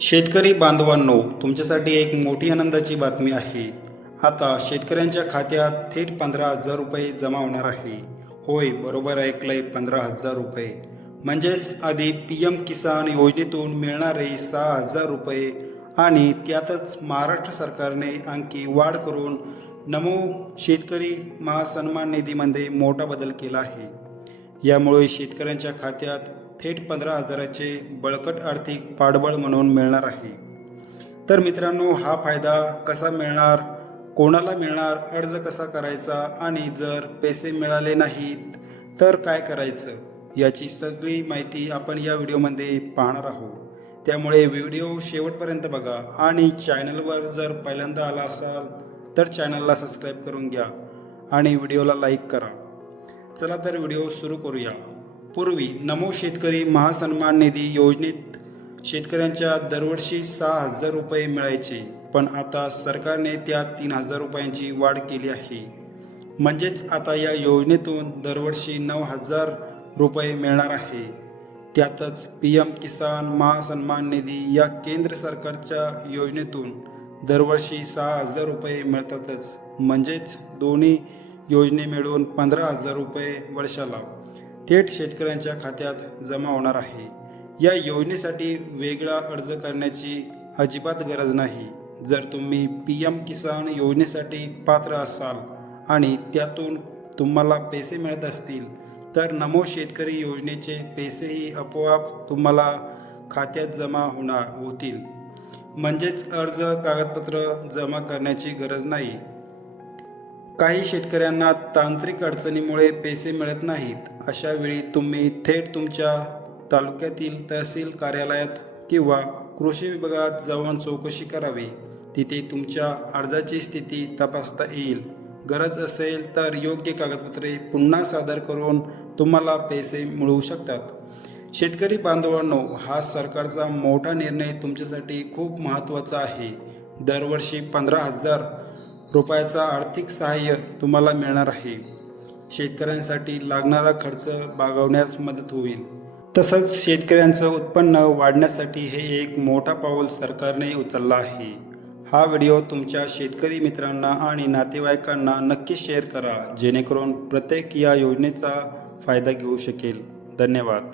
शेतकरी बांधवांनो, तुमच्यासाठी एक मोठी आनंदाची बातमी आहे. आता शेतकऱ्यांच्या खात्यात थेट 15,000 रुपये जमा होणार आहे. होय, बरोबर ऐकलंय, 15,000 रुपये. म्हणजेच आधी PM किसान योजनेतून मिळणारे 6,000 रुपये आणि त्यातच महाराष्ट्र सरकारने आणखी वाढ करून नमो शेतकरी महासन्मान निधीमध्ये मोठा बदल केला आहे. यामुळे शेतकऱ्यांच्या खात्यात थेट 15,000चे बळकट आर्थिक पाठबळ म्हणून मिळणार आहे. तर मित्रांनो, हा फायदा कसा मिळणार, कोणाला मिळणार, अर्ज कसा करायचा आणि जर पैसे मिळाले नाहीत तर काय करायचं, याची सगळी माहिती आपण या व्हिडिओमध्ये पाहणार आहोत. त्यामुळे व्हिडिओ शेवटपर्यंत बघा आणि चॅनलवर जर पहिल्यांदा आला असाल तर चॅनलला सबस्क्राईब करून घ्या आणि व्हिडिओला लाईक करा. चला तर व्हिडिओ सुरू करूया. पूर्वी नमो शेतकरी महासन्मान निधी योजनेत शेतकऱ्यांच्या दरवर्षी 6,000 रुपये मिळायचे, पण आता सरकारने त्यात 3,000 रुपयांची वाढ केली आहे. म्हणजेच आता या योजनेतून दरवर्षी 9,000 रुपये मिळणार आहे. त्यातच PM किसान महासन्मान निधी या केंद्र सरकारच्या योजनेतून दरवर्षी 6,000 रुपये मिळतातच. म्हणजेच दोन्ही योजने मिळून 15,000 रुपये वर्षाला थेट शेतकऱ्यांच्या खात्यात जमा होणार आहे. या योजनेसाठी वेगळा अर्ज करण्याची अजिबात गरज नाही. जर तुम्ही PM किसान योजनेसाठी पात्र असाल आणि त्यातून तुम्हाला पैसे मिळत असतील तर नमो शेतकरी योजनेचे पैसेही आपोआप तुम्हाला खात्यात जमा होतील. म्हणजेच अर्ज कागदपत्र जमा करण्याची गरज नाही. काही शेतकऱ्यांना तांत्रिक अडचणीमुळे पैसे मिळत नाहीत. अशा वेळी तुम्ही थेट तुमच्या तालुक्यातील तहसील कार्यालयात किंवा कृषी विभागात जाऊन चौकशी करावी. तिथे तुमच्या अर्जाची स्थिती तपासता येईल. गरज असेल तर योग्य कागदपत्रे पुन्हा सादर करून तुम्हाला पैसे मिळू शकतात. शेतकरी बांधवांनो, हा सरकारचा मोठा निर्णय तुमच्यासाठी खूप महत्त्वाचा आहे. दरवर्षी 15,000 रुपयाचा आर्थिक सहाय्य तुम्हाला मिळणार आहे. शेतकऱ्यांसाठी लागणारा खर्च भागवण्यास मदत होईल. तसंच शेतकऱ्यांचं उत्पन्न वाढण्यासाठी हे एक मोठा पाऊल सरकारने उचलला आहे. हा व्हिडिओ तुमच्या शेतकरी मित्रांना आणि नातेवाईकांना नक्की शेअर करा, जेणेकरून प्रत्येक या योजनेचा फायदा घेऊ शकेल. धन्यवाद.